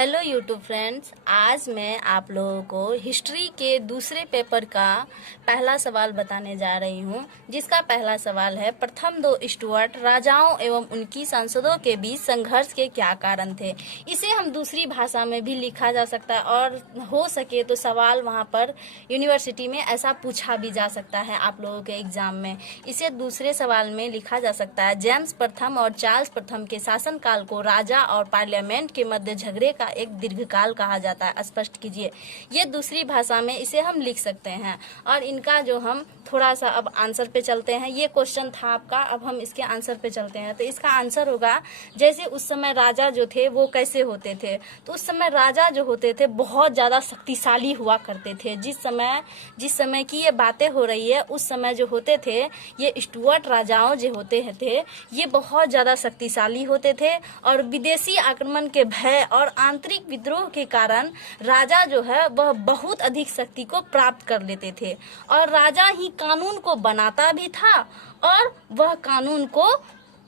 Hello YouTube friends, आज मैं आप लोगों को हिस्ट्री के दूसरे पेपर का पहला सवाल बताने जा रही हूं, जिसका पहला सवाल है प्रथम दो स्टुअर्ट राजाओं एवं उनकी सांसदों के बीच संघर्ष के क्या कारण थे। इसे हम दूसरी भाषा में भी लिखा जा सकता है और हो सके तो सवाल वहां पर यूनिवर्सिटी में ऐसा पूछा भी जा सकता है आप लोगों के एग्जाम में। इसे दूसरे सवाल में लिखा जा सकता है जेम्स प्रथम और चार्ल्स प्रथम के शासनकाल को राजा और पार्लियामेंट के मध्य झगड़े का एक दीर्घकाल कहा जाता है, स्पष्ट कीजिए। ये दूसरी भाषा में इसे हम लिख सकते हैं। और इनका जो हम थोड़ा सा अब आंसर पे चलते हैं। ये क्वेश्चन था आपका, अब हम इसके आंसर पे चलते हैं। तो इसका आंसर होगा जैसे उस समय राजा जो थे वो कैसे होते थे। तो उस समय राजा जो होते थे बहुत ज्यादा शक्तिशाली हुआ करते थे। जिस समय की ये बातें हो रही है उस समय जो होते थे ये स्टुअर्ट राजाओं जो होते थे ये बहुत ज्यादा शक्तिशाली होते थे और विदेशी आक्रमण के भय और आंतरिक विद्रोह के कारण राजा जो है वह बहुत अधिक शक्ति को प्राप्त कर लेते थे और राजा ही कानून को बनाता भी था और वह कानून को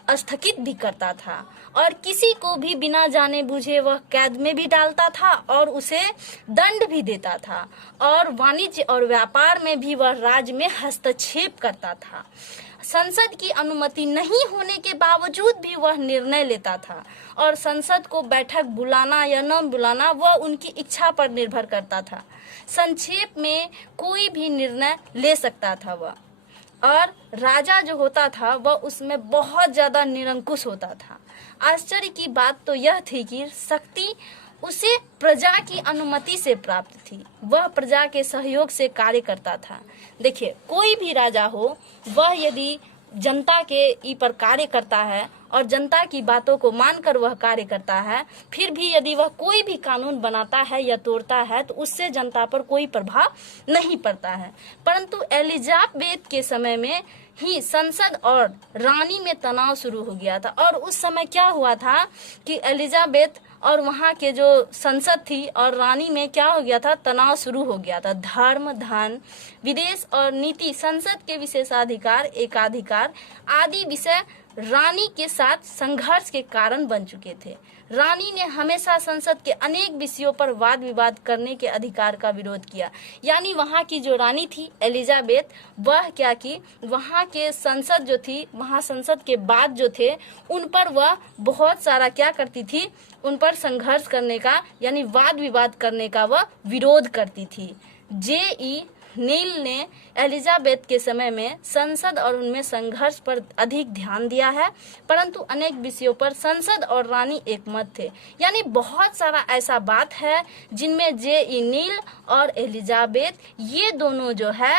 स्थगित भी करता था और किसी को भी बिना जाने बुझे वह कैद में भी डालता था और उसे दंड भी देता था और वाणिज्य और व्यापार में भी वह राज्य में हस्तक्षेप करता था। संसद की अनुमति नहीं होने के बावजूद भी वह निर्णय लेता था और संसद को बैठक बुलाना या न बुलाना वह उनकी इच्छा पर निर्भर करता था। संक्षेप में कोई भी निर्णय ले सकता था वह। और राजा जो होता था वह उसमें बहुत ज्यादा निरंकुश होता था। आश्चर्य की बात तो यह थी कि शक्ति उसे प्रजा की अनुमति से प्राप्त थी, वह प्रजा के सहयोग से कार्य करता था। देखिए, कोई भी राजा हो वह यदि जनता के पर कार्य करता है और जनता की बातों को मानकर वह कार्य करता है, फिर भी यदि वह कोई भी कानून बनाता है या तोड़ता है तो उससे जनता पर कोई प्रभाव नहीं पड़ता है। परंतु एलिजाबेथ के समय में ही संसद और रानी में तनाव शुरू हो गया था और उस समय क्या हुआ था कि एलिजाबेथ और वहाँ के जो संसद थी और रानी में क्या हो गया था, तनाव शुरू हो गया था। धर्म, धन, विदेश और नीति, संसद के विशेषाधिकार, एकाधिकार आदि विषय रानी के साथ संघर्ष के कारण बन चुके थे। रानी ने हमेशा संसद के अनेक विषयों पर वाद विवाद करने के अधिकार का विरोध किया। यानी वहाँ की जो रानी थी एलिजाबेथ, वह क्या की वहाँ के संसद जो थी, वहाँ संसद के बाद जो थे उन पर वह बहुत सारा क्या करती थी, उन पर संघर्ष करने का यानी वाद विवाद करने का वह विरोध करती थी। जे.ई. नील ने एलिजाबेथ के समय में संसद और उनमें संघर्ष पर अधिक ध्यान दिया है, परंतु अनेक विषयों पर संसद और रानी एकमत थे। यानी बहुत सारा ऐसा बात है जिनमें जे.ई. नील और एलिजाबेथ ये दोनों जो है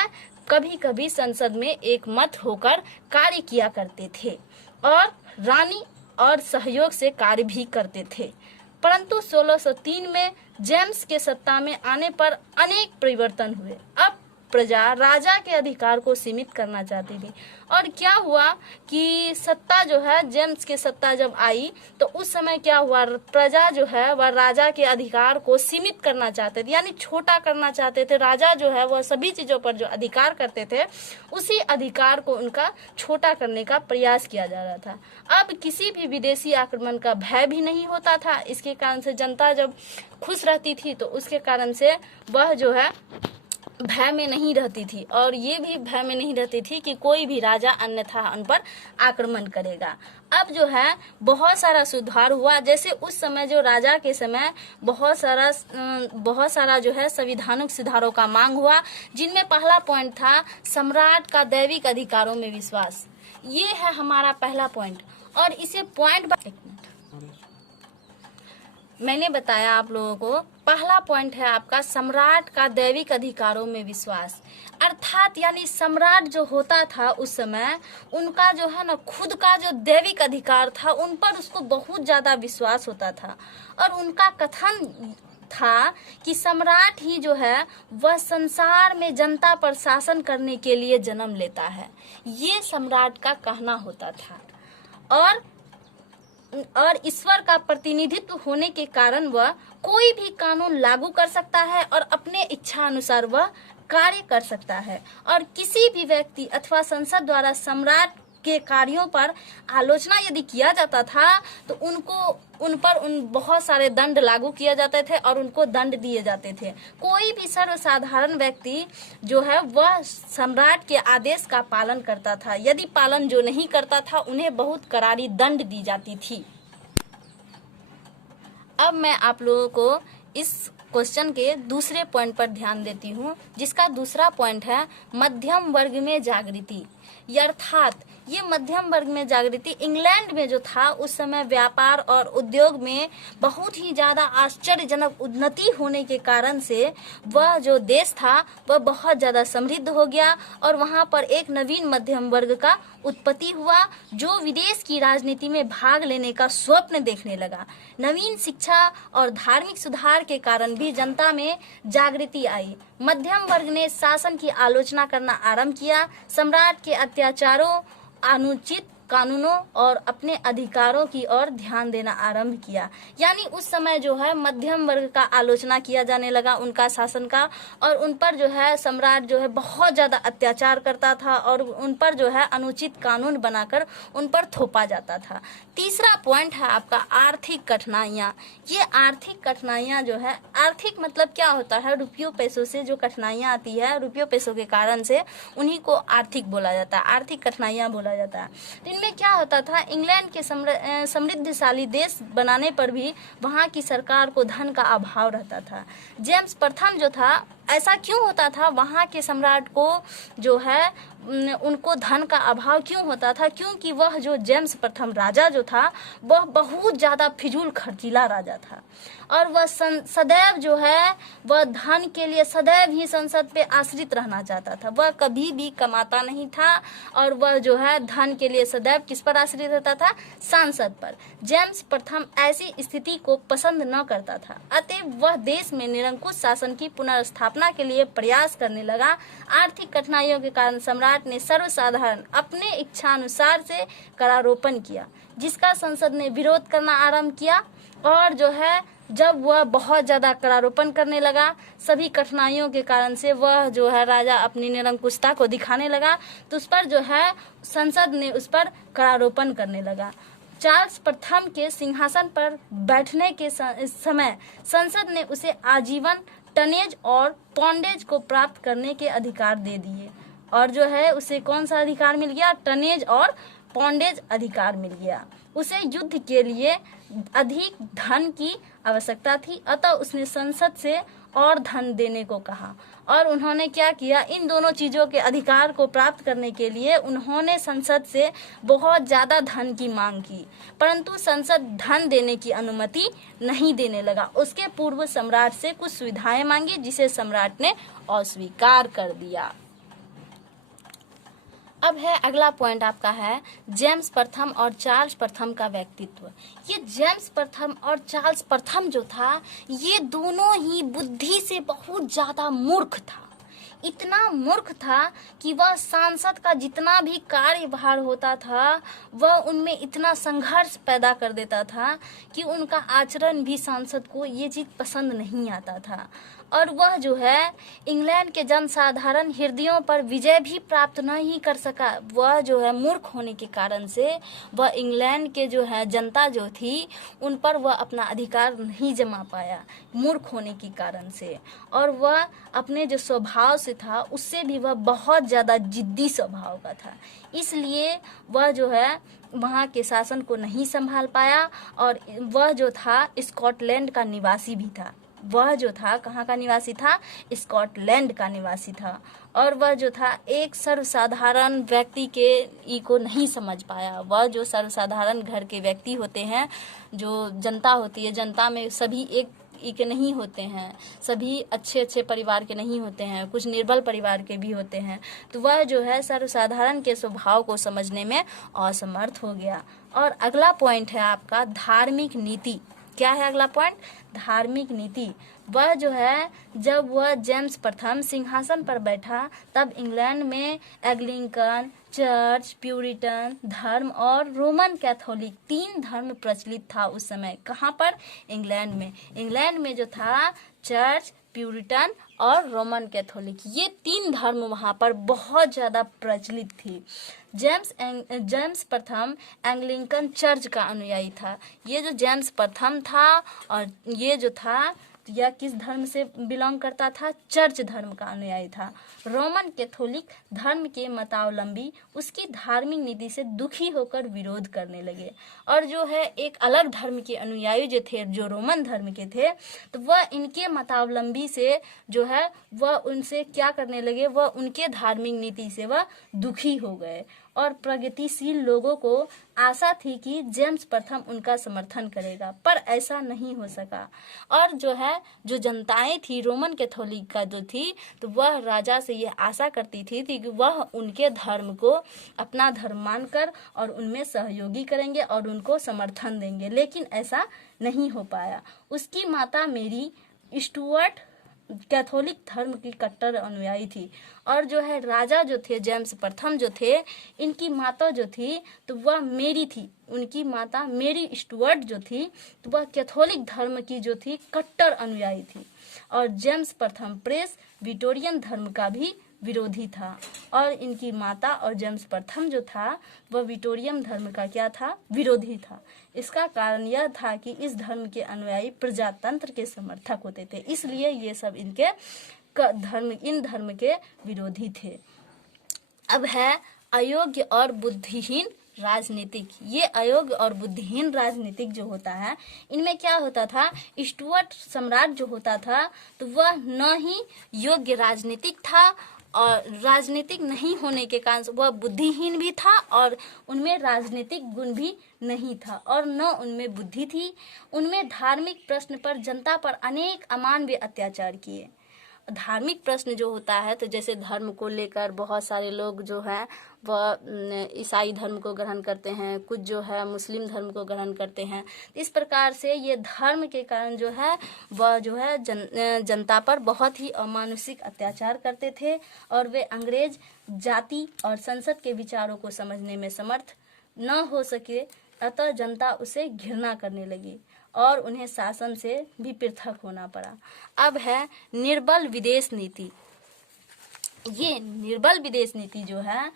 कभी कभी संसद में एकमत होकर कार्य किया करते थे और रानी और सहयोग से कार्य भी करते थे। परंतु 1603 में जेम्स के सत्ता में आने पर अनेक परिवर्तन हुए। अब प्रजा राजा के अधिकार को सीमित करना चाहती थी और क्या हुआ कि सत्ता जो है, जेम्स के सत्ता जब आई तो उस समय क्या हुआ, प्रजा जो है वह राजा के अधिकार को सीमित करना चाहते थे, यानी छोटा करना चाहते थे। राजा जो है वह सभी चीजों पर जो अधिकार करते थे उसी अधिकार को उनका छोटा करने का प्रयास किया जा रहा था। अब किसी भी विदेशी आक्रमण का भय भी नहीं होता था। इसके कारण से जनता जब खुश रहती थी तो उसके कारण से वह जो है भय में नहीं रहती थी और ये भी भय में नहीं रहती थी कि कोई भी राजा अन्यथा उन पर आक्रमण करेगा। अब जो है बहुत सारा सुधार हुआ। जैसे उस समय जो राजा के समय बहुत सारा जो है संविधानिक सुधारों का मांग हुआ, जिनमें पहला पॉइंट था सम्राट का दैविक अधिकारों में विश्वास। ये है हमारा पहला पॉइंट और इसे पॉइंट मैंने बताया आप लोगों को। पहला पॉइंट है आपका सम्राट का दैविक अधिकारों में विश्वास, अर्थात यानी सम्राट जो होता था उस समय उनका जो है ना खुद का जो दैविक अधिकार था उन पर उसको बहुत ज्यादा विश्वास होता था और उनका कथन था कि सम्राट ही जो है वह संसार में जनता पर शासन करने के लिए जन्म लेता है। ये सम्राट का कहना होता था और ईश्वर का प्रतिनिधित्व होने के कारण वह कोई भी कानून लागू कर सकता है और अपने इच्छा अनुसार वह कार्य कर सकता है और किसी भी व्यक्ति अथवा संसद द्वारा सम्राट के कार्यों पर आलोचना यदि किया जाता था तो उन पर बहुत सारे दंड लागू किए जाते थे और उनको दंड दिए जाते थे। कोई भी सर्वसाधारण व्यक्ति जो है वह सम्राट के आदेश का पालन करता था। यदि पालन जो नहीं करता था उन्हें बहुत करारी दंड दी जाती थी। अब मैं आप लोगों को इस क्वेश्चन के दूसरे पॉइंट पर ध्यान देती हूँ, जिसका दूसरा पॉइंट है मध्यम वर्ग में जागृति। अर्थात ये मध्यम वर्ग में जागृति इंग्लैंड में जो था उस समय व्यापार और उद्योग में बहुत ही ज़्यादा आश्चर्यजनक उन्नति होने के कारण से वह जो देश था वह बहुत ज़्यादा समृद्ध हो गया और वहाँ पर एक नवीन मध्यम वर्ग का उत्पत्ति हुआ जो विदेश की राजनीति में भाग लेने का स्वप्न देखने लगा। नवीन शिक्षा और धार्मिक सुधार के कारण भी जनता में जागृति आई। मध्यम वर्ग ने शासन की आलोचना करना आरंभ किया, सम्राट के अत्याचारों, अनुचित कानूनों और अपने अधिकारों की ओर ध्यान देना आरंभ किया। यानी उस समय जो है मध्यम वर्ग का आलोचना किया जाने लगा, उनका शासन का, और उन पर जो है सम्राट जो है बहुत ज़्यादा अत्याचार करता था और उन पर जो है अनुचित कानून बनाकर उन पर थोपा जाता था। तीसरा पॉइंट है आपका आर्थिक कठिनाइयाँ। ये आर्थिक कठिनाइयाँ जो है, आर्थिक मतलब क्या होता है, रुपयों पैसों से जो कठिनाइयाँ आती है, रुपयों पैसों के कारण से उन्हीं को आर्थिक बोला जाता है, आर्थिक कठिनाइयाँ बोला जाता है। इनमें क्या होता था, इंग्लैंड के समृद्धशाली देश बनाने पर भी वहाँ की सरकार को धन का अभाव रहता था। जेम्स प्रथम जो था, ऐसा क्यों होता था, वहाँ के सम्राट को जो है उनको धन का अभाव क्यों होता था, क्योंकि वह जो जेम्स प्रथम राजा जो था वह बहुत ज़्यादा फिजूल खर्चीला राजा था और वह सदैव जो है वह धन के लिए सदैव ही संसद पे आश्रित रहना चाहता था। वह कभी भी कमाता नहीं था और वह जो है धन के लिए सदैव किस पर आश्रित रहता था, सांसद पर। जेम्स प्रथम ऐसी स्थिति को पसंद न करता था, अतः वह देश में निरंकुश शासन की पुनर्स्थापना के लिए प्रयास करने लगा। आर्थिक कठिनाइयों के कारण सम्राट ने सर्वसाधारण अपने इच्छानुसार से करारोपण किया, जिसका संसद ने विरोध करना आरंभ किया। और जो है जब वह बहुत ज़्यादा करारोपण करने लगा, सभी कठिनाइयों के कारण से वह जो है राजा अपनी निरंकुशता को दिखाने लगा, तो उस पर जो है संसद ने उस पर करारोपण करने लगा। चार्ल्स प्रथम के सिंहासन पर बैठने के समय संसद ने उसे आजीवन टनेज और पौंडेज को प्राप्त करने के अधिकार दे दिए और जो है उसे कौन सा अधिकार मिल गया, टनेज और पौंडेज अधिकार मिल गया। उसे युद्ध के लिए अधिक धन की आवश्यकता थी, अतः उसने संसद से और धन देने को कहा और उन्होंने क्या किया, इन दोनों चीज़ों के अधिकार को प्राप्त करने के लिए उन्होंने संसद से बहुत ज़्यादा धन की मांग की, परंतु संसद धन देने की अनुमति नहीं देने लगा। उसके पूर्व सम्राट से कुछ सुविधाएं मांगी जिसे सम्राट ने अस्वीकार कर दिया। अब है अगला पॉइंट आपका है जेम्स प्रथम और चार्ल्स प्रथम का व्यक्तित्व। ये जेम्स प्रथम और चार्ल्स प्रथम जो था ये दोनों ही बुद्धि से बहुत ज़्यादा मूर्ख था। इतना मूर्ख था कि वह सांसद का जितना भी कार्यभार होता था वह उनमें इतना संघर्ष पैदा कर देता था कि उनका आचरण भी सांसद को ये चीज़ पसंद नहीं आता था और वह जो है इंग्लैंड के जनसाधारण हृदयों पर विजय भी प्राप्त नहीं कर सका। वह जो है मूर्ख होने के कारण से वह इंग्लैंड के जो है जनता जो थी उन पर वह अपना अधिकार नहीं जमा पाया मूर्ख होने के कारण से, और वह अपने जो स्वभाव से था उससे भी वह बहुत ज़्यादा जिद्दी स्वभाव का था, इसलिए वह जो है वहाँ के शासन को नहीं संभाल पाया। और वह जो था स्कॉटलैंड का निवासी भी था, वह जो था कहाँ का निवासी था, स्कॉटलैंड का निवासी था, और वह जो था एक सर्वसाधारण व्यक्ति के ई को नहीं समझ पाया। वह जो सर्वसाधारण घर के व्यक्ति होते हैं, जो जनता होती है, जनता में सभी एक के नहीं होते हैं, सभी अच्छे अच्छे परिवार के नहीं होते हैं, कुछ निर्बल परिवार के भी होते हैं, तो वह जो है सर्वसाधारण के स्वभाव को समझने में असमर्थ हो गया। और अगला पॉइंट है आपका धार्मिक नीति। क्या है अगला पॉइंट, धार्मिक नीति। वह जो है जब वह जेम्स प्रथम सिंहासन पर बैठा तब इंग्लैंड में एंग्लिकन चर्च, प्यूरिटन धर्म और रोमन कैथोलिक 3 धर्म प्रचलित था उस समय। कहाँ पर, इंग्लैंड में। इंग्लैंड में जो था चर्च, प्यूरिटन और रोमन कैथोलिक, ये 3 धर्म वहाँ पर बहुत ज़्यादा प्रचलित थी। जेम्स प्रथम एंग्लिकन चर्च का अनुयायी था। ये जो जेम्स प्रथम था और ये जो था यह किस धर्म से बिलोंग करता था? चर्च धर्म का अनुयायी था। रोमन कैथोलिक धर्म के मतावलंबी उसकी धार्मिक नीति से दुखी होकर विरोध करने लगे, और जो है एक अलग धर्म के अनुयायी जो थे, जो रोमन धर्म के थे, तो वह इनके मतावलंबी से जो है वह उनसे क्या करने लगे, वह उनके धार्मिक नीति से वह दुखी हो गए। और प्रगतिशील लोगों को आशा थी कि जेम्स प्रथम उनका समर्थन करेगा, पर ऐसा नहीं हो सका। और जो है जो जनताएं थी रोमन कैथोलिक का जो थी, तो वह राजा से यह आशा करती थी कि वह उनके धर्म को अपना धर्म मानकर और उनमें सहयोगी करेंगे और उनको समर्थन देंगे, लेकिन ऐसा नहीं हो पाया। उसकी माता मेरी स्टुअर्ट कैथोलिक धर्म की कट्टर अनुयायी थी, और जो है राजा जो थे जेम्स प्रथम जो थे, इनकी माता जो थी तो वह मेरी थी, उनकी माता मेरी स्टुअर्ट जो थी तो वह कैथोलिक धर्म की जो थी कट्टर अनुयायी थी। और जेम्स प्रथम प्रेस्बिटेरियन धर्म का भी विरोधी था, और इनकी माता और जेम्स प्रथम जो था वह विक्टोरियन धर्म का क्या था? विरोधी था। इसका कारण यह था कि इस धर्म के अनुयायी प्रजातंत्र के समर्थक होते थे, इसलिए ये सब इन धर्म के विरोधी थे। अब है अयोग्य और बुद्धिहीन राजनीतिक। ये अयोग्य और बुद्धिहीन राजनीतिक जो होता है, इनमें क्या होता था? स्टुअर्ट सम्राट जो होता था तो वह न ही योग्य राजनीतिक था, और राजनीतिक नहीं होने के कारण वह बुद्धिहीन भी था, और उनमें राजनीतिक गुण भी नहीं था, और न उनमें बुद्धि थी। उनमें धार्मिक प्रश्न पर जनता पर अनेक अमानवीय अत्याचार किए। धार्मिक प्रश्न जो होता है, तो जैसे धर्म को लेकर बहुत सारे लोग जो हैं वह ईसाई धर्म को ग्रहण करते हैं, कुछ जो है मुस्लिम धर्म को ग्रहण करते हैं। इस प्रकार से ये धर्म के कारण जो है वह जो है जनता पर बहुत ही अमानुषिक अत्याचार करते थे, और वे अंग्रेज जाति और संसद के विचारों को समझने में समर्थ न हो सके, अतः जनता उसे घृणा करने लगी और उन्हें शासन से भी पृथक होना पड़ा। अब है निर्बल विदेश नीति। ये निर्बल विदेश नीति जो है,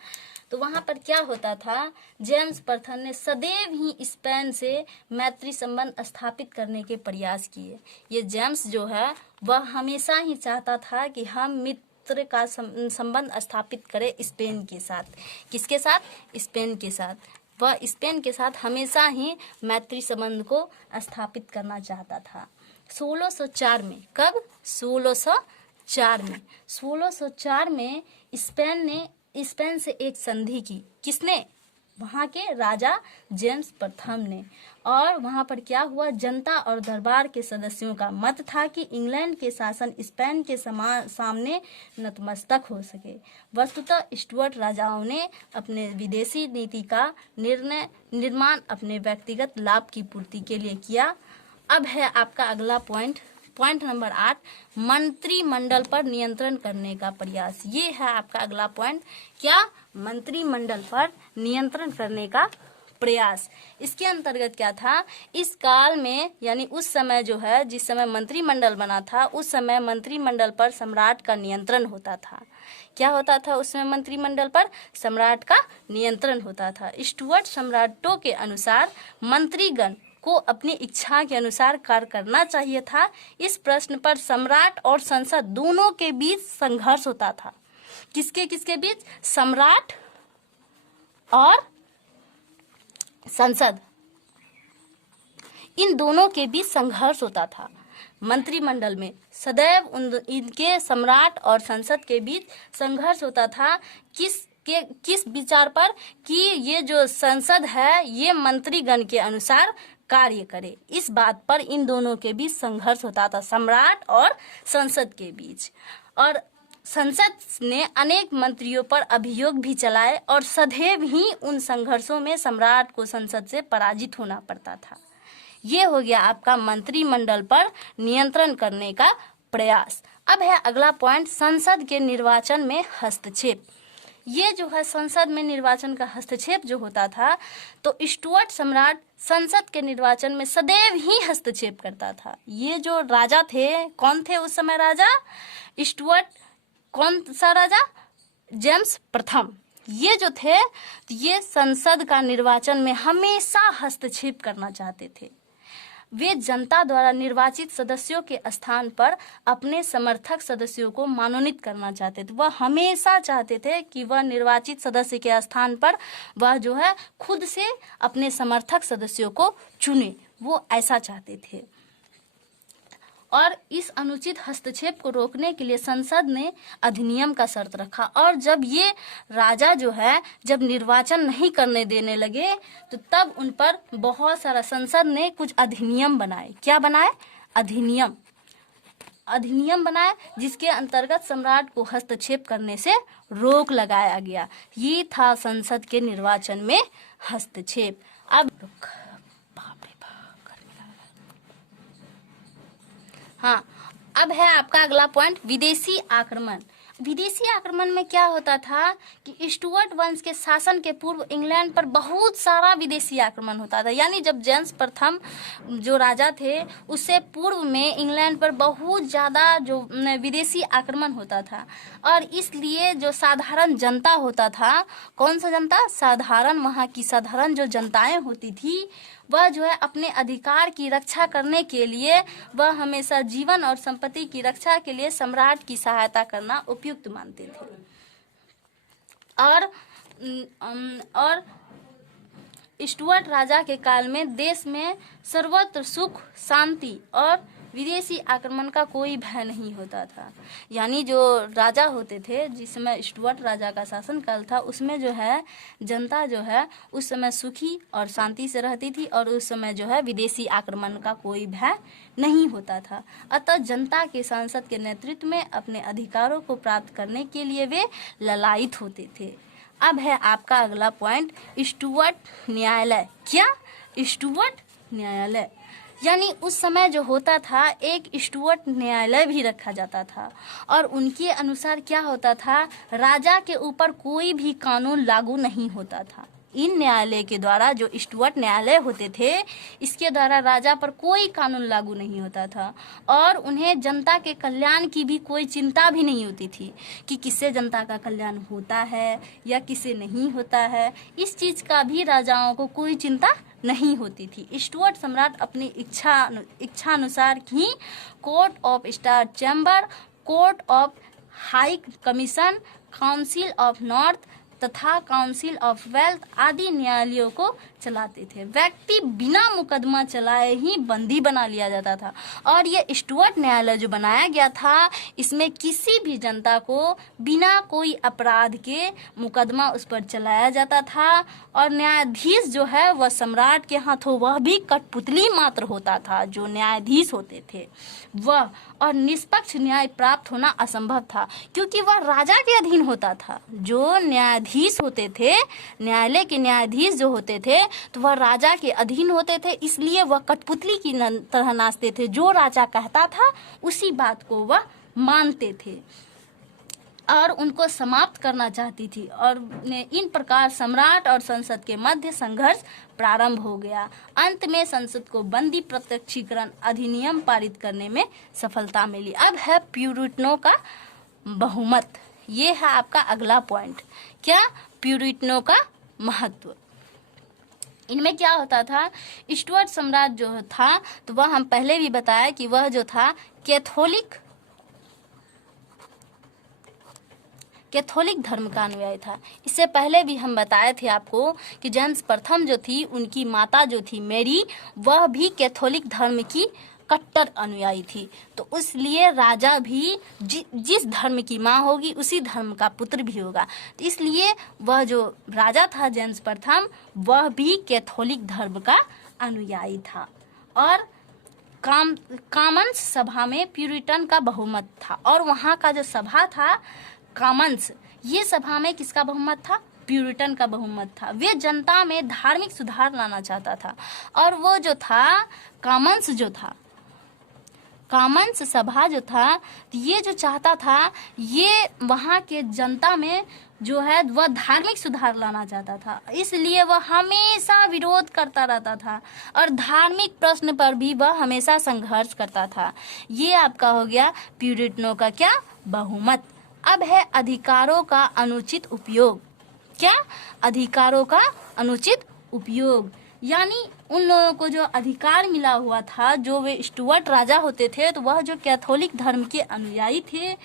तो वहां पर क्या होता था? जेम्स प्रथम ने सदैव ही स्पेन से मैत्री संबंध स्थापित करने के प्रयास किए। ये जेम्स जो है वह हमेशा ही चाहता था कि हम मित्र का संबंध स्थापित करें स्पेन के साथ। किसके साथ? स्पेन के साथ। वह स्पेन के साथ हमेशा ही मैत्री संबंध को स्थापित करना चाहता था। 1604 में, कब? 1604 में। 1604 में स्पेन से एक संधि की। किसने? वहाँ के राजा जेम्स प्रथम ने। और वहाँ पर क्या हुआ? जनता और दरबार के सदस्यों का मत था कि इंग्लैंड के शासन स्पेन के सामने नतमस्तक हो सके। वस्तुतः स्टुअर्ट राजाओं ने अपने विदेशी नीति का निर्माण अपने व्यक्तिगत लाभ की पूर्ति के लिए किया। अब है आपका अगला पॉइंट नंबर 8, मंत्रिमंडल पर नियंत्रण करने का प्रयास। ये है आपका अगला पॉइंट। क्या? मंत्रिमंडल पर नियंत्रण करने का प्रयास। इसके अंतर्गत क्या था? इस काल में, यानी उस समय जो है, जिस समय मंत्रिमंडल बना था, उस समय मंत्रिमंडल पर सम्राट का नियंत्रण होता था। क्या होता था उस समय? मंत्रिमंडल पर सम्राट का नियंत्रण होता था। स्टुअर्ट सम्राटों के अनुसार मंत्रीगण को अपनी इच्छा के अनुसार कार्य करना चाहिए था। इस प्रश्न पर सम्राट और संसद दोनों के बीच संघर्ष होता था। किसके बीच? सम्राट और संसद, इन दोनों के बीच संघर्ष होता था। मंत्रिमंडल में सदैव इनके सम्राट और संसद के बीच संघर्ष होता था। किस विचार पर? कि ये जो संसद है ये मंत्रीगण के अनुसार कार्य करे। इस बात पर इन दोनों के बीच संघर्ष होता था, सम्राट और संसद के बीच। और संसद ने अनेक मंत्रियों पर अभियोग भी चलाए, और सदैव ही उन संघर्षों में सम्राट को संसद से पराजित होना पड़ता था। ये हो गया आपका मंत्रिमंडल पर नियंत्रण करने का प्रयास। अब है अगला पॉइंट, संसद के निर्वाचन में हस्तक्षेप। ये जो है संसद में निर्वाचन का हस्तक्षेप जो होता था, तो स्टुअर्ट सम्राट संसद के निर्वाचन में सदैव ही हस्तक्षेप करता था। ये जो राजा थे, कौन थे उस समय राजा? स्टुअर्ट। कौन सा राजा? जेम्स प्रथम। ये जो थे ये संसद का निर्वाचन में हमेशा हस्तक्षेप करना चाहते थे। वे जनता द्वारा निर्वाचित सदस्यों के स्थान पर अपने समर्थक सदस्यों को मनोनीत करना चाहते थे। वह हमेशा चाहते थे कि वह निर्वाचित सदस्य के स्थान पर वह जो है खुद से अपने समर्थक सदस्यों को चुने, वो ऐसा चाहते थे। और इस अनुचित हस्तक्षेप को रोकने के लिए संसद ने अधिनियम का शर्त रखा। और जब ये राजा जो है जब निर्वाचन नहीं करने देने लगे तो तब उन पर बहुत सारा संसद ने कुछ अधिनियम बनाए। क्या बनाए? अधिनियम बनाए जिसके अंतर्गत सम्राट को हस्तक्षेप करने से रोक लगाया गया। ये था संसद के निर्वाचन में हस्तक्षेप। अब हाँ, अब है आपका अगला पॉइंट, विदेशी आक्रमण। विदेशी आक्रमण में क्या होता था कि स्टुअर्ट वंश के शासन के पूर्व इंग्लैंड पर बहुत सारा विदेशी आक्रमण होता था। यानी जब जेम्स प्रथम जो राजा थे उससे पूर्व में इंग्लैंड पर बहुत ज़्यादा जो विदेशी आक्रमण होता था। और इसलिए जो साधारण जनता होता था, कौन सा जनता? साधारण, वहाँ की साधारण जो जनताएं होती थी वह जो है अपने अधिकार की रक्षा करने के लिए वह हमेशा जीवन और संपत्ति की रक्षा के लिए सम्राट की सहायता करना उपयुक्त मानते थे। और स्टुअर्ट राजा के काल में देश में सर्वत्र सुख शांति और विदेशी आक्रमण का कोई भय नहीं होता था। यानी जो राजा होते थे जिस समय स्टुअर्ट राजा का शासन काल था उसमें जो है जनता जो है उस समय सुखी और शांति से रहती थी और उस समय जो है विदेशी आक्रमण का कोई भय नहीं होता था। अतः जनता के सांसद के नेतृत्व में अपने अधिकारों को प्राप्त करने के लिए वे ललायित होते थे। अब है आपका अगला पॉइंट, स्टुअर्ट न्यायालय। क्या? स्टुअर्ट न्यायालय यानी उस समय जो होता था एक स्टुअर्ट न्यायालय भी रखा जाता था और उनके अनुसार क्या होता था, राजा के ऊपर कोई भी कानून लागू नहीं होता था। इन न्यायालय के द्वारा, जो स्टुअर्ट न्यायालय होते थे, इसके द्वारा राजा पर कोई कानून लागू नहीं होता था और उन्हें जनता के कल्याण की भी कोई चिंता भी नहीं होती थी कि किससे जनता का कल्याण होता है या किससे नहीं होता है। इस चीज़ का भी राजाओं को कोई चिंता नहीं होती थी। स्टुअर्ट सम्राट अपनी इच्छा अनुसार ही court of Star Chamber, court of High Commission, council of North तथा काउंसिल ऑफ वेल्थ आदि न्यायालयों को चलाते थे। व्यक्ति बिना मुकदमा चलाए ही बंदी बना लिया जाता था और ये स्टुअर्ट न्यायालय जो बनाया गया था इसमें किसी भी जनता को बिना कोई अपराध के मुकदमा उस पर चलाया जाता था और न्यायाधीश जो है वह सम्राट के हाथों वह भी कठपुतली मात्र होता था। जो न्यायाधीश होते थे वह, और निष्पक्ष न्याय प्राप्त होना असंभव था क्योंकि वह राजा के अधीन होता था। जो न्यायाधीश होते थे, न्यायालय के न्यायाधीश जो होते थे तो वह राजा के अधीन होते थे, इसलिए वह कठपुतली की तरह नाचते थे। जो राजा कहता था उसी बात को वह मानते थे और उनको समाप्त करना चाहती थी और इन प्रकार सम्राट और संसद के मध्य संघर्ष प्रारंभ हो गया। अंत में संसद को बंदी प्रत्यक्षीकरण अधिनियम पारित करने में सफलता मिली। अब है प्यूरिटनों का बहुमत। ये है आपका अगला पॉइंट। क्या? प्यूरिटनों का महत्व। इनमें क्या होता था, स्टुअर्ट सम्राट जो था तो वह हम पहले भी बताया कि वह जो था कैथोलिक धर्म का अनुयायी था। इससे पहले भी हम बताए थे आपको कि जेम्स प्रथम जो थी उनकी माता जो थी मैरी, वह भी कैथोलिक धर्म की कट्टर अनुयायी थी। तो इसलिए राजा भी जिस धर्म की माँ होगी उसी धर्म का पुत्र भी होगा। तो इसलिए वह जो राजा था जेम्स प्रथम वह भी कैथोलिक धर्म का अनुयायी था। और कॉमन्स सभा में प्यूरिटन का बहुमत था और वहाँ का जो सभा था कॉमन्स, ये सभा में किसका बहुमत था? प्यूरिटन का बहुमत था। वे जनता में धार्मिक सुधार लाना चाहता था और वो जो था कॉमन्स सभा जो था ये जो चाहता था ये वहाँ के जनता में जो है वह धार्मिक सुधार लाना चाहता था। इसलिए वह हमेशा विरोध करता रहता था और धार्मिक प्रश्न पर भी वह हमेशा संघर्ष करता था। ये आपका हो गया प्यूरिटनों का क्या? बहुमत। अब है अधिकारों का अनुचित उपयोग। क्या? अधिकारों का अनुचित उपयोग। यानी उन लोगों को जो अधिकार मिला हुआ था, जो वे स्टुअर्ट राजा होते थे, तो वह जो कैथोलिक धर्म के अनुयायी थे,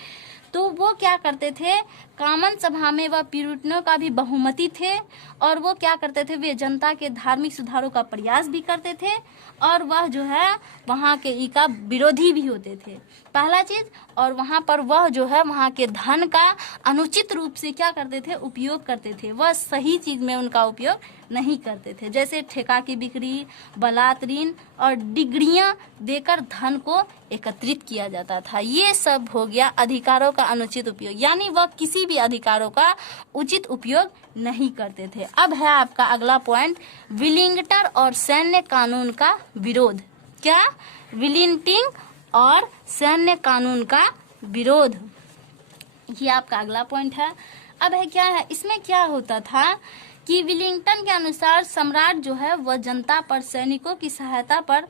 तो वो क्या करते थे, कॉमन सभा में वह प्यूरिटनों का भी बहुमती थे, और वो क्या करते थे, वे जनता के धार्मिक सुधारों का प्रयास भी करते थे, और वह जो है वहाँ के ई का विरोधी भी होते थे, पहला चीज। और वहाँ पर वह जो है वहाँ के धन का अनुचित रूप से क्या करते थे, उपयोग करते थे, वह सही चीज में उनका उपयोग नहीं करते थे, जैसे ठेका की बिक्री, बलात् ऋण और डिग्रियां देकर धन को एकत्रित किया जाता था। ये सब हो गया अधिकारों का अनुचित उपयोग, यानी वह किसी भी अधिकारों का उचित उपयोग नहीं करते थे। अब है आपका अगला पॉइंट, विलिंगटन और सैन्य कानून का विरोध। क्या? विलिंगटन और सैन्य कानून का विरोध, ये आपका अगला पॉइंट है। अब है क्या है, इसमें क्या होता था कि विलिंगटन के अनुसार सम्राट जो है वह जनता पर सैनिकों की सहायता पर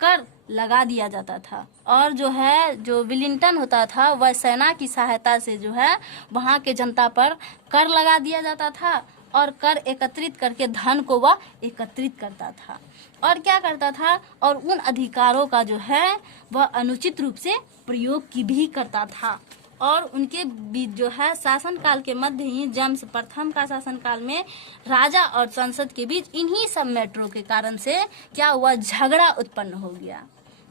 कर लगा दिया जाता था, और जो है जो विलिंगटन होता था वह सेना की सहायता से जो है वहाँ के जनता पर कर लगा दिया जाता था, और कर एकत्रित करके धन को वह एकत्रित करता था, और क्या करता था, और उन अधिकारों का जो है वह अनुचित रूप से प्रयोग की भी करता था। और उनके बीच जो है शासन काल के मध्य ही जेम्स प्रथम का शासन काल में राजा और संसद के बीच इन्हीं सब मैटरों के कारण से क्या हुआ, झगड़ा उत्पन्न हो गया।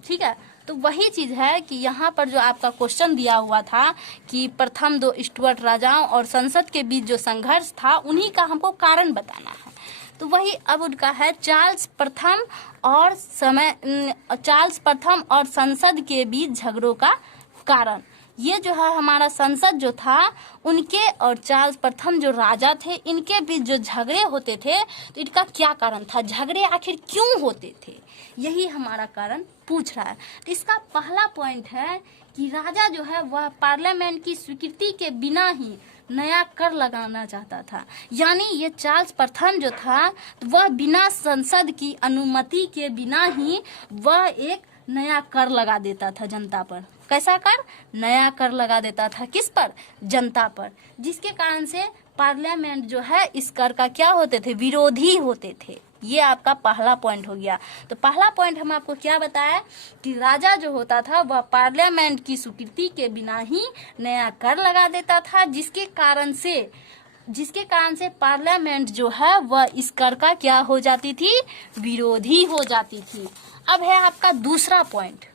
ठीक है, तो वही चीज है कि यहाँ पर जो आपका क्वेश्चन दिया हुआ था कि प्रथम 2 स्टुअर्ट राजाओं और संसद के बीच जो संघर्ष था, उन्हीं का हमको कारण बताना है। तो वही अब उनका है चार्ल्स प्रथम और संसद के बीच झगड़ों का कारण। ये जो है हमारा संसद जो था, उनके और चार्ल्स प्रथम जो राजा थे, इनके बीच जो झगड़े होते थे, तो इनका क्या कारण था, झगड़े आखिर क्यों होते थे, यही हमारा कारण पूछ रहा है। तो इसका पहला पॉइंट है कि राजा जो है वह पार्लियामेंट की स्वीकृति के बिना ही नया कर लगाना चाहता था। यानी ये चार्ल्स प्रथम जो था, तो वह बिना संसद की अनुमति के बिना ही वह एक नया कर लगा देता था जनता पर। कैसा कर? नया कर लगा देता था, किस पर? जनता पर, जिसके कारण से पार्लियामेंट जो है इस कर का क्या होते थे, विरोधी होते थे। ये आपका पहला पॉइंट हो गया। तो पहला पॉइंट हम आपको क्या बताया कि राजा जो होता था वह पार्लियामेंट की स्वीकृति के बिना ही नया कर लगा देता था, जिसके कारण से पार्लियामेंट जो है वह इस कर का क्या हो जाती थी, विरोधी हो जाती थी। अब है आपका दूसरा पॉइंट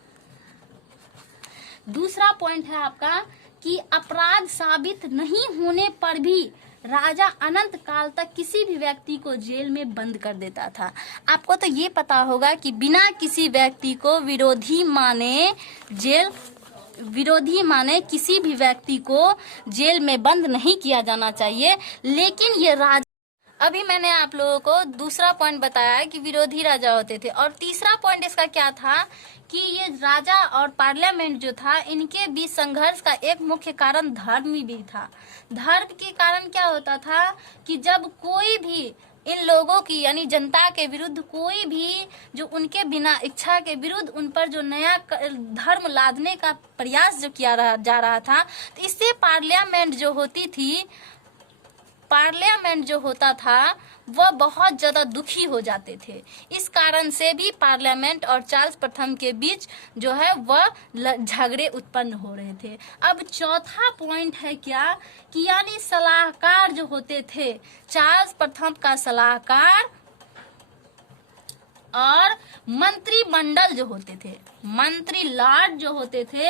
है आपका कि अपराध साबित नहीं होने पर भी राजा अनंत काल तक किसी भी व्यक्ति को जेल में बंद कर देता था। आपको तो ये पता होगा कि बिना किसी व्यक्ति को विरोधी माने किसी भी व्यक्ति को जेल में बंद नहीं किया जाना चाहिए, लेकिन ये राजा, अभी मैंने आप लोगों को दूसरा पॉइंट बताया कि विरोधी राजा होते थे, और तीसरा पॉइंट इसका क्या था कि ये राजा और पार्लियामेंट जो था, इनके बीच संघर्ष का एक मुख्य कारण धर्म भी था। धर्म के कारण क्या होता था कि जब कोई भी इन लोगों की यानी जनता के विरुद्ध कोई भी जो उनके बिना इच्छा के विरुद्ध उन पर जो नया धर्म लादने का प्रयास जो किया जा रहा था, तो इससे पार्लियामेंट जो होता था वह बहुत ज्यादा दुखी हो जाते थे। इस कारण से भी पार्लियामेंट और चार्ल्स प्रथम के बीच जो है वह झगड़े उत्पन्न हो रहे थे। अब चौथा पॉइंट है क्या कि यानी सलाहकार जो होते थे, चार्ल्स प्रथम का सलाहकार और मंत्रिमंडल जो होते थे, मंत्री लॉर्ड जो होते थे,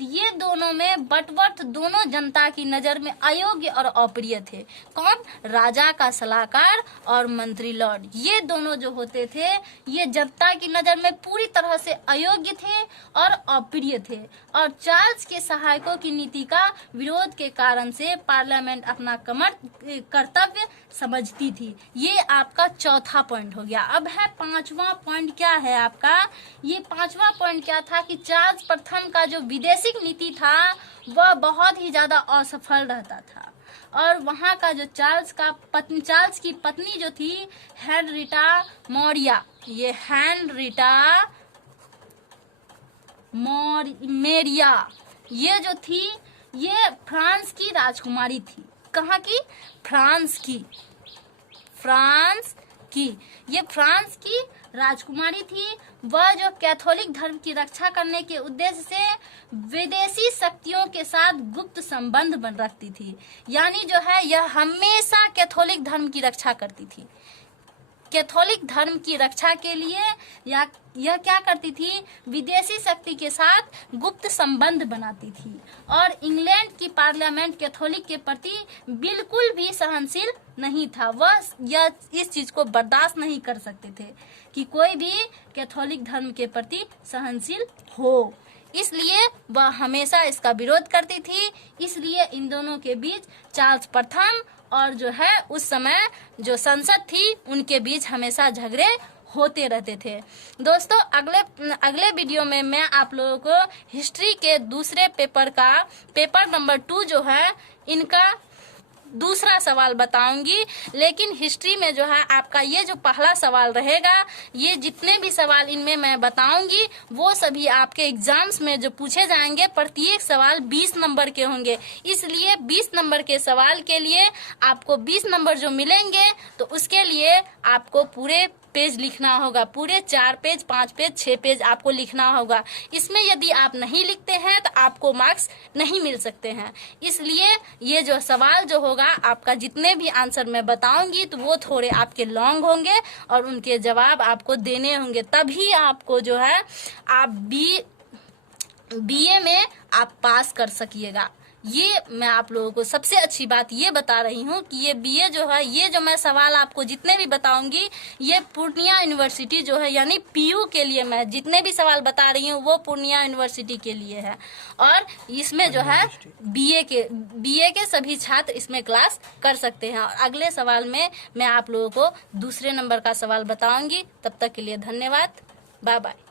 ये दोनों में बटवट दोनों जनता की नजर में अयोग्य और अप्रिय थे। कौन? राजा का सलाहकार और मंत्री लॉर्ड, ये दोनों जो होते थे ये जनता की नजर में पूरी तरह से अयोग्य थे और अप्रिय थे, और चार्ल्स के सहायकों की नीति का विरोध के कारण से पार्लियामेंट अपना कर्तव्य समझती थी। ये आपका चौथा पॉइंट हो गया। अब है पांचवा पॉइंट, क्या है आपका? ये पांचवा पॉइंट क्या था कि चार्ल्स प्रथम का जो विदेशिक नीति था वह बहुत ही ज्यादा असफल रहता था, और वहाँ का जो चार्ल्स की पत्नी जो थी हेनरिटा मौर्या, ये हेनरिटा मेरिया, ये जो थी ये फ्रांस की राजकुमारी थी। कहाँ की? फ्रांस की। फ्रांस की। ये फ्रांस की राजकुमारी थी। वह जो कैथोलिक धर्म की रक्षा करने के उद्देश्य से विदेशी शक्तियों के साथ गुप्त संबंध बन रखती थी। यानी जो है यह हमेशा कैथोलिक धर्म की रक्षा करती थी। कैथोलिक धर्म की रक्षा के लिए या यह क्या करती थी? विदेशी शक्ति के साथ गुप्त संबंध बनाती थी। और इंग्लैंड की पार्लियामेंट कैथोलिक के प्रति बिल्कुल भी सहनशील नहीं था। वह यह इस चीज को बर्दाश्त नहीं कर सकते थे कि कोई भी कैथोलिक धर्म के प्रति सहनशील हो, इसलिए वह हमेशा इसका विरोध करती थी। इसलिए इन दोनों के बीच चार्ल्स प्रथम और जो है उस समय जो संसद थी उनके बीच हमेशा झगड़े होते रहते थे। दोस्तों अगले वीडियो में मैं आप लोगों को हिस्ट्री के दूसरे पेपर का पेपर नंबर 2 जो है इनका दूसरा सवाल बताऊंगी। लेकिन हिस्ट्री में जो है आपका ये जो पहला सवाल रहेगा, ये जितने भी सवाल इनमें मैं बताऊंगी वो सभी आपके एग्जाम्स में जो पूछे जाएंगे, प्रत्येक सवाल 20 नंबर के होंगे। इसलिए 20 नंबर के सवाल के लिए आपको 20 नंबर जो मिलेंगे तो उसके लिए आपको पूरे पेज लिखना होगा। पूरे 4 पेज, 5 पेज, 6 पेज आपको लिखना होगा। इसमें यदि आप नहीं लिखते हैं तो आपको मार्क्स नहीं मिल सकते हैं। इसलिए ये जो सवाल जो होगा आपका जितने भी आंसर मैं बताऊंगी तो वो थोड़े आपके लॉन्ग होंगे और उनके जवाब आपको देने होंगे, तभी आपको जो है आप बीए में आप पास कर सकिएगा। ये मैं आप लोगों को सबसे अच्छी बात ये बता रही हूँ कि ये बीए जो है, ये जो मैं सवाल आपको जितने भी बताऊंगी ये पूर्णिया यूनिवर्सिटी जो है यानी पीयू के लिए मैं जितने भी सवाल बता रही हूँ वो पूर्णिया यूनिवर्सिटी के लिए है। और इसमें जो है बीए के सभी छात्र इसमें क्लास कर सकते हैं। और अगले सवाल में मैं आप लोगों को दूसरे नंबर का सवाल बताऊंगी। तब तक के लिए धन्यवाद। Bye bye.